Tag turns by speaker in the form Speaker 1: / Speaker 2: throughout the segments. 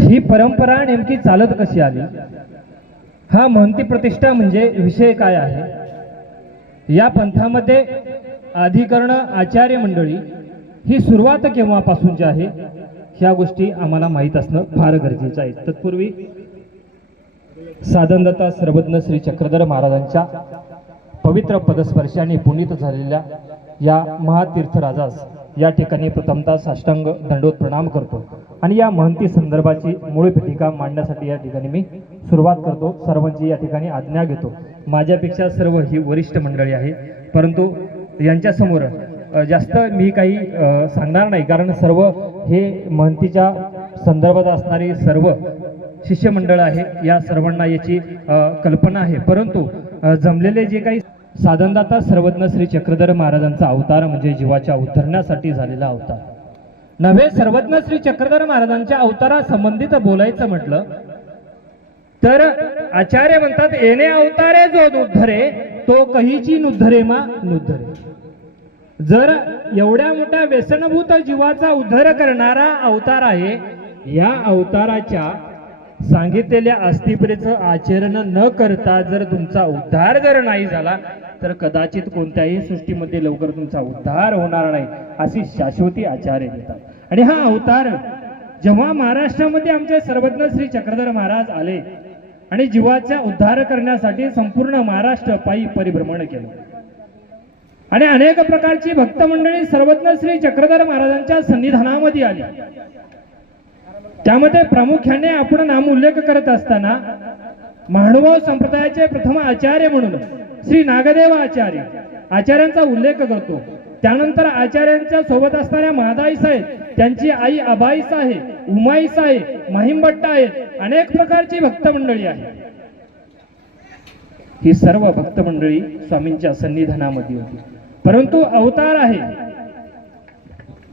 Speaker 1: ही परंपरा नेमकी चालत कशी आली? हा महंती प्रतिष्ठा म्हणजे विषय काय आहे? या पंथामध्ये अधिकरण आचार्य मंडळी ही सुरुवात केव्हापासूनची आहे ह्या गोष्टी आम्हाला माहीत असणं फार गरजेचं आहे. तत्पूर्वी साधनदत्ता सर्वज्ञ श्री चक्रधर महाराजांच्या पवित्र पदस्पर्शाने पुनीत झालेल्या या महातीर्थराजास या ठिकाणी प्रथमतः साष्टांग दंडोत प्रणाम करतो. आणि या महंती संदर्भाची मूळ पीठिका मांडण्यासाठी या ठिकाणी मी सुरुवात करतो. सर्वांची या ठिकाणी आज्ञा घेतो. माझ्यापेक्षा सर्व ही वरिष्ठ मंडळी आहे परंतु यांच्यासमोर जास्त मी काही सांगणार नाही. कारण सर्व हे महंतीच्या संदर्भात असणारी सर्व शिष्यमंडळ आहे. या सर्वांना याची कल्पना आहे. परंतु जमलेले जे काही साधनदाता सर्वज्ञ श्री चक्रधर महाराजांचा अवतार म्हणजे जीवाच्या उद्धरण्यासाठी झालेला अवतार. नव्हे सर्वज्ञ श्री चक्रधर महाराजांच्या अवतारासंबंधित बोलायचं म्हटलं तर आचार्य म्हणतात येणे अवतारे जो नुद्धरे तो कहीची नुद्धरे मा नुद्धरे. जर एवढ्या मोठ्या व्यसनभूत जीवाचा उद्धार करणारा अवतार आहे या अवताराच्या सांगितलेल्या अस्थिपरेचं आचरण न करता जर तुमचा उद्धार जर नाही झाला तर कदाचित कोणत्याही सृष्टीमध्ये लवकर तुमचा उद्धार होणार नाही अशी शाश्वती आचार्य देतात. आणि हा अवतार जेव्हा महाराष्ट्रामध्ये आमचे सर्वज्ञ श्री चक्रधर महाराज आले आणि जीवाचा उद्धार करण्यासाठी संपूर्ण महाराष्ट्र पायी परिभ्रमण केलं. आणि अनेक प्रकारची भक्त मंडळी सर्वज्ञ श्री चक्रधर महाराजांच्या सन्निधानामध्ये आली. त्यामध्ये प्रामुख्याने आपण नाम उल्लेख करत असताना महानुभाव संप्रदायाचे प्रथम आचार्य म्हणून श्री नागदेव आचार्य आचार्यांचा उल्लेख करतो. त्यानंतर आचार्यांच्या सोबत असणाऱ्या महादाईस आहेत त्यांची आई अबाईस आहे उमाईस आहे महिमभट्ट आहेत अनेक प्रकारची भक्त मंडळी आहे ही सर्व भक्त मंडळी स्वामींच्या सन्निधानामध्ये होती. परंतु अवतार आहे.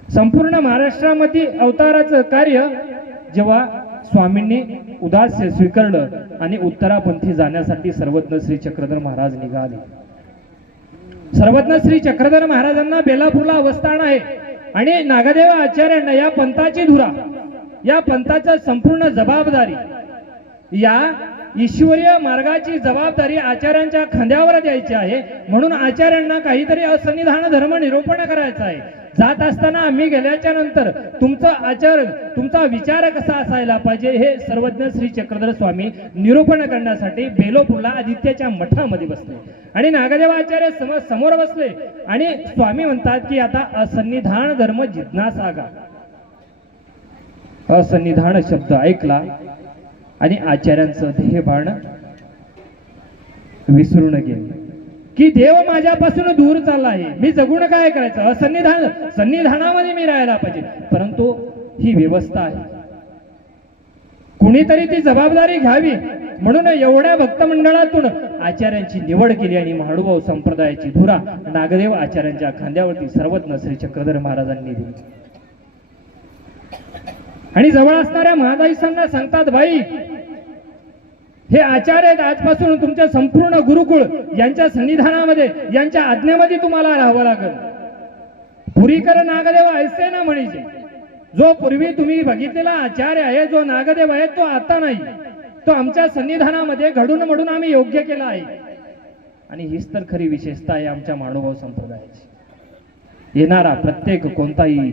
Speaker 1: संपूर्ण महाराष्ट्रामध्ये अवताराचं कार्य जेव्हा स्वामींनी उदास्य स्वीकारलं आणि उत्तरापंथी जाण्यासाठी सर्वज्ञ श्री चक्रधर महाराज निघाले. सर्वज्ञ श्री चक्रधर महाराजांना बेलापूरला अवस्थान आहे आणि नागदेव आचार्यांना या पंथाची धुरा या पंथाचा संपूर्ण जबाबदारी या ईश्वरीय मार्गाची जबाबदारी आचार्यांच्या खांद्यावर द्यायची आहे. म्हणून आचार्यांना काहीतरी असंनिधान धर्म निरूपण करायचा आहे. जात असताना आम्ही गेल्याच्यानंतर तुमचं आचार तुमचा विचार कसा असायला पाहिजे हे सर्वज्ञ श्री चक्रधर स्वामी निरूपण करण्यासाठी बेलोपूरला आदित्याच्या मठामध्ये बसले. आणि नागदेव आचार्य समोर समोर बसले आणि स्वामी म्हणतात की आता असन्निधान धर्म जिज्ञासा असन्निधान शब्द ऐकला आणि आचार्यांचं ध्येयभान विसरून गेलं. की देव माझ्यापासून दूर चालला आहे मी जगून काय करायचं? असन्निधान सन्निधानामध्ये मी राहायला पाहिजे. परंतु ही व्यवस्था आहे. कुणीतरी ती जबाबदारी घ्यावी. म्हणून एवढ्या भक्त मंडळातून आचार्यांची निवड केली आणि महानुभाव संप्रदायाची धुरा नागदेव आचार्यांच्या खांद्यावरती सर्वज्ञ श्री चक्रधर महाराजांनी दिली. आणि जवळ असणाऱ्या महादाईसांना सांगतात बाई हे आचार्य आहेत. आजपासून तुमच्या संपूर्ण गुरुकुळ यांच्या संविधानामध्ये यांच्या आज्ञेमध्ये तुम्हाला राहावं लागेल. पुरीकर नागदेव ऐसे ना म्हणजे. जो पूर्वी तुम्ही बघितलेला आचार्य आहे जो नागदेव आहे तो आता नाही. तो आमच्या संविधानामध्ये घडून मडून आम्ही योग्य केला आहे. आणि हीच तर खरी विशेषता आहे आमच्या मानवभाव संप्रदायाची. येणारा प्रत्येक कोणताही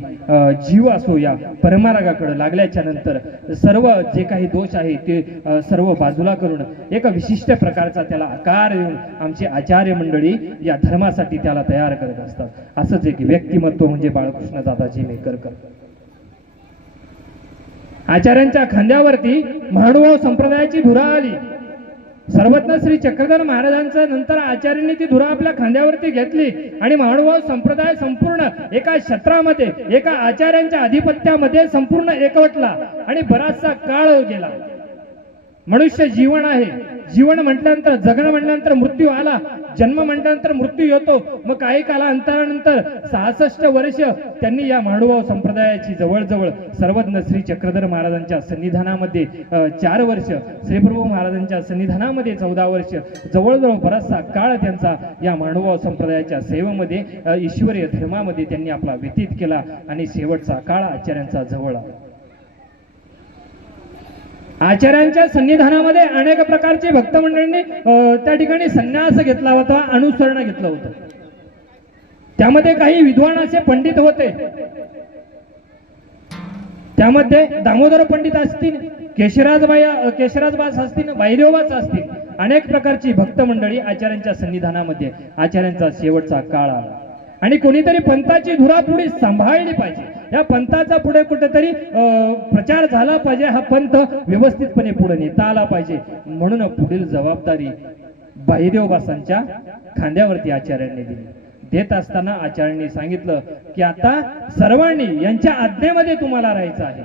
Speaker 1: जीव असो या परमार्गाकडे लागल्याच्या नंतर सर्व जे काही दोष आहे ते सर्व बाजूला करून एक विशिष्ट प्रकारचा त्याला आकार देऊन आमची आचार्य मंडळी या धर्मासाठी त्याला तयार करत असतात. असंच एक व्यक्तिमत्व म्हणजे बाळकृष्ण दादाजी मेकरकर आचार्यांच्या खांद्यावरती महानुभाव संप्रदायाची धुरा आली. सर्वज्ञ श्री चक्रधर महाराजांचा नंतर आचार्यांनी ती धुरा आपल्या खांद्यावरती घेतली आणि महानुभाव संप्रदाय संपूर्ण एका क्षेत्रामध्ये एका आचार्यांच्या अधिपत्यामध्ये संपूर्ण एकवटला आणि बराचसा काळ गेला. मनुष्य जीवन आहे. जीवन म्हटल्यानंतर जगणं म्हटल्यानंतर मृत्यू आला. जन्म म्हटल्यानंतर मृत्यू येतो. मग काही काला अंतरानंतर सहासष्ट वर्ष त्यांनी या मांडुभाव संप्रदायाची जवळजवळ सर्वज्ञ श्री चक्रधर महाराजांच्या सन्निधानामध्ये चार वर्ष श्रीप्रभू महाराजांच्या सन्निधानामध्ये चौदा वर्ष जवळजवळ बराचसा काळ त्यांचा या मांडुभाव संप्रदायाच्या सेवेमध्ये ईश्वरीय धर्मामध्ये त्यांनी आपला व्यतीत केला आणि शेवटचा काळ आचार्यांचा जवळ आला. आचार्यांच्या सन्निधानामध्ये अनेक प्रकारचे भक्त मंडळींनी त्या ठिकाणी संन्यास घेतला होता अनुसरण घेतलं होतं. त्यामध्ये काही विद्वान असे पंडित होते. त्यामध्ये दामोदर पंडित असतील केशराजबाई केशराजबास असतील वैरवबास असतील अनेक प्रकारची भक्त मंडळी आचार्यांच्या सन्निधानामध्ये आचार्यांचा शेवटचा काळ आला. आणि कोणीतरी पंथाची धुरा पुढे सांभाळली पाहिजे. या पंथाचा पुढे कुठेतरी अं, प्रचार झाला पाहिजे हा पंथ व्यवस्थितपणे पुढे नेता आला पाहिजे. म्हणून पुढील जबाबदारी बाईदेवबासांच्या खांद्यावरती आचार्यांनी दिली. देत असताना आचार्यांनी सांगितलं की आता सर्वांनी यांच्या आज्ञेमध्ये तुम्हाला राहायचं आहे.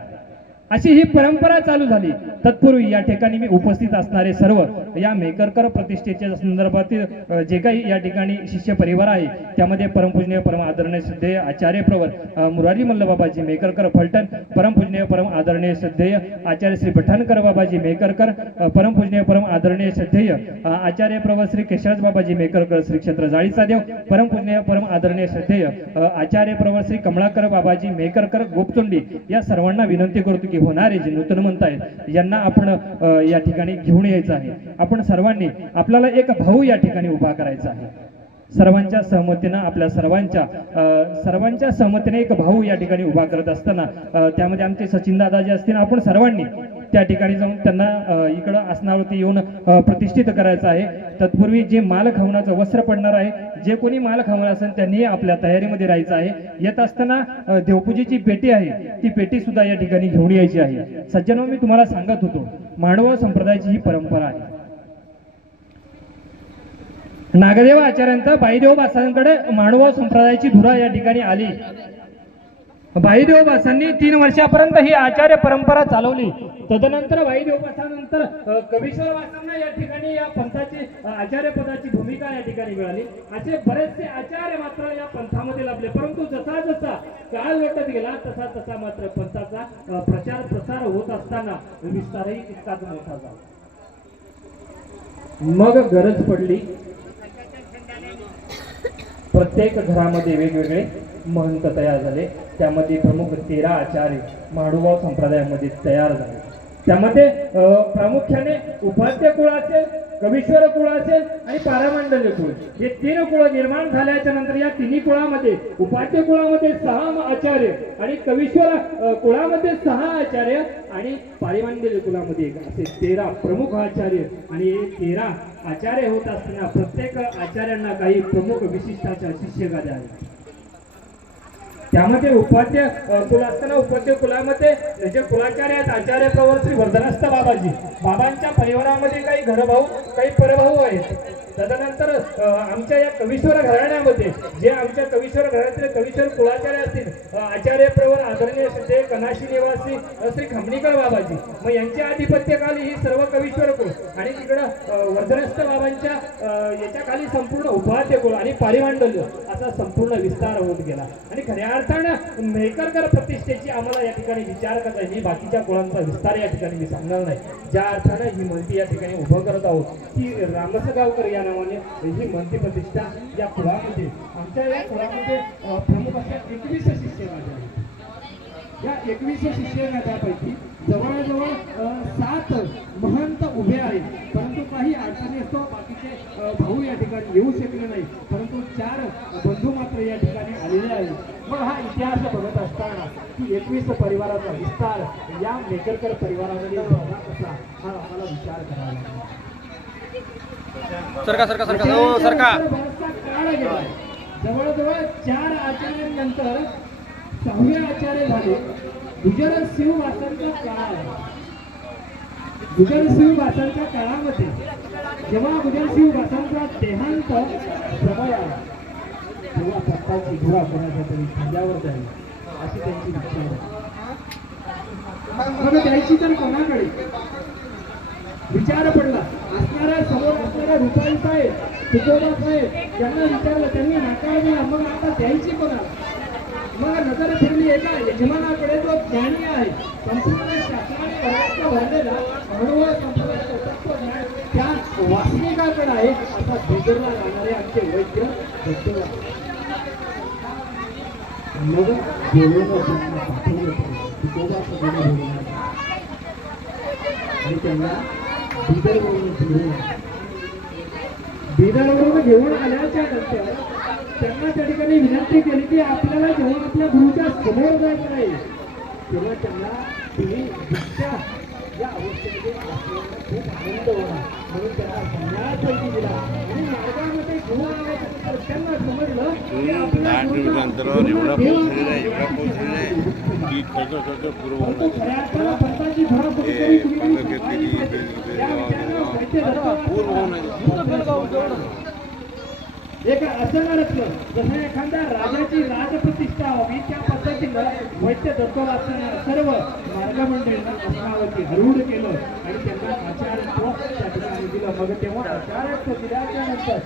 Speaker 1: अशी ही परंपरा चालू झाली. तत्पूर्वी या ठिकाणी मी उपस्थित असणारे सर्व या मेकरकर प्रतिष्ठेच्या संदर्भातील जे काही या ठिकाणी शिष्य परिवार आहे त्यामध्ये परमपूजनीय परम आदरणीय श्रद्धेय आचार्य प्रवर मुरारी मल्लबाबाजी मेकरकर फलटण परमपूजनीय परम आदरणीय श्रद्धेय आचार्य श्री पठाणकर बाबाजी मेकरकर परमपूजनीय परम आदरणीय श्रद्धेय आचार्य प्रवर श्री केशराज बाबाजी मेकरकर श्री क्षेत्र जाळीचा देव परमपूजनीय परम आदरणीय श्रद्धेय आचार्य प्रवर श्री कमळाकर बाबाजी मेकरकर गोपचोंडी या सर्वांना विनंती करतो की होणारे जे नूतन म्हणत आहेत यांना आपण या ठिकाणी घेऊन यायचं आहे. आपण सर्वांनी आपल्याला एक भाऊ या ठिकाणी उभा करायचा आहे. सर्वांच्या सहमतीनं आपल्या सर्वांच्या सर्वांच्या सहमतीने एक भाऊ या ठिकाणी उभा करत असताना त्यामध्ये आमचे सचिन दादा जे असतील आपण सर्वांनी त्या ठिकाणी जाऊन त्यांना इकडं आसनावरती येऊन प्रतिष्ठित करायचं आहे. तत्पूर्वी जे माल खावण्याचं वस्त्र पडणार आहे जे कोणी माल खावणार असेल त्यांनी आपल्या तयारीमध्ये राहायचं आहे. येत असताना देवपूजेची पेटी आहे ती पेटी सुद्धा या ठिकाणी घेऊन यायची आहे. सज्जनो मी तुम्हाला सांगत होतो मांडवा संप्रदायाची ही परंपरा आहे. नागदेव आचार्यांचा बाईदेव बासांकडे माणूभाव संप्रदायाची धुरा या ठिकाणी आली. बाईदेव बासांनी तीन वर्षापर्यंत ही आचार्य परंपरा चालवली. तदनंतर बाईदेवबासानंतर कविश्वर वासांना या ठिकाणी या पंथाची आचार्य पदाची भूमिका या ठिकाणी मिळाली. असे बरेचसे आचार्य मात्र या पंथामध्ये लाभले. परंतु जसा जसा काळ लोटत गेला तसा तसा मात्र पंथाचा प्रचार प्रसार होत असताना विस्तारही तितकाच मोठा झाला. मग गरज पडली. प्रत्येक घरामध्ये वेगवेगळे महंत तयार झाले. त्यामध्ये प्रमुख तेरा आचार्य माडुभाव संप्रदायामध्ये तयार झाले. त्यामध्ये प्रामुख्याने उपास्य कुळ असेल कवीश्वर कुळ असेल आणि पारामांडल्य कुळ. हे तीन कुळ निर्माण झाल्याच्यानंतर या तिन्ही कुळामध्ये उपास्य कुळामध्ये सहा आचार्य आणि कवीश्वर कुळामध्ये सहा आचार्य आणि पारिमांडल्य कुळामध्ये एक असे तेरा प्रमुख आचार्य आणि तेरा आचार्य होत असताना प्रत्येक आचार्यांना काही प्रमुख विशिष्टाच्या शिष्यगाद्या आहेत. त्यामध्ये उपाध्य कुल असताना उपाध्य कुलामध्ये जे कुलाचार्य आहेत आचार्य प्रवर श्री वर्धनस्थ बाबाजी. बाबांच्या परिवारामध्ये काही घरभाऊ काही परभाऊ आहेत. तदनंतर आमच्या या कवीश्वर घराण्यामध्ये जे आमच्या कवीश्वर घराण्यातील कवीश्वर कुलाचार्य असतील आचार्य प्रवर आदरणीय श्री कनाशी निवासी श्री खमणीकर बाबाजी. मग यांच्या आधिपत्यकाली ही सर्व कवीश्वर कुळ आणि तिकडं वर्धनस्थ बाबांच्या याच्याखाली संपूर्ण उपाध्य कुळ आणि पारिमांडल्य असा संपूर्ण विस्तार होत गेला. आणि खऱ्या कारण मेकरकर प्रतिष्ठेची आम्हाला या ठिकाणी विचार करता ही बाकीच्या कुळांचा विस्तार या ठिकाणी मी सांगणार नाही. ज्या अर्थानं ही मंती या ठिकाणी उभं करत आहोत ती रामसगावकर या नावाने ही मंती प्रतिष्ठा या कुळामध्ये आमच्या या कुळामध्ये प्रमुख अशा एकवीस शिष्य आहेत. या एकवीस शिष्यगटापैकी जवळजवळ सात महंत उभे आहेत. परंतु काही अडचणी असतो बाकीचे भाऊ या ठिकाणी येऊ शकले नाही परंतु चार बंधू मात्र या ठिकाणी आलेले आहेत मग हा इतिहास बघत असताना की एकवीस परिवाराचा विस्तार या मेकरकर परिवारामध्ये झाला कसा हा आम्हाला विचार करावा लागला.
Speaker 2: सरका सरका सरका. हो सरका.
Speaker 1: काळ गेला. जवळजवळ चार आचार्यांनंतर सहावे आचार्य झाले. गुजर शिववासांचा काळ आहे. गुजर शिववासांच्या काळामध्ये जेव्हा गुजर शिववासांचा देहांत जवळ आला तेव्हा पत्ताची धुरा कोणाच्या तरी खांद्यावर जाईल अशी त्यांची इच्छा होती मग द्यायची तर कोणाकडे? विचार पडला. असणाऱ्या समोर असणाऱ्या रुपाई साहेब तुकोबा साहेब त्यांना विचारलं त्यांनी नाकार दिला मग आता द्यायची कोणाला? मग नजर फिरली एका यजमानाकडे जो ज्ञानी आहे. संपूर्ण शासनाने वर्गाचा भरलेला म्हणून संपूर्ण तत्वज्ञान त्या वासनिकाकडे आहे. असा भेदरला जाणारे आमचे वैद्य दत्तवाद.
Speaker 2: मग आणि त्यांना बिदरवरून
Speaker 1: बिदरवरून घेऊन आल्याच्यानंतर त्यांना त्या ठिकाणी विनंती केली की आपल्याला जेव्हा आपल्या गुरुच्या समोर जायचं आहे तेव्हा त्यांना तुम्ही दीक्षा या अवस्थेमध्ये आपल्याला खूप आनंद होणार म्हणून त्यांना संन्यासपैकी दिला आणि मार्गामध्ये
Speaker 3: अंतरावर एवढा पोहोचलेला आहे एवढा पोहोचलेला आहे की खर्च खर्च पूर्ण
Speaker 1: परंतु
Speaker 3: होणार
Speaker 1: एक असं रचलं जसं एखाद्या राजाची राजप्रतिष्ठा व्हावी त्या पद्धतीनं वैद्य दत्तवासानं सर्व मार्गमंडळींना असनावरती हरवून केलं आणि त्यांना आचार्यत्व त्या ठिकाणी दिलं. मग तेव्हा आचार्यत्व दिल्याच्या नंतर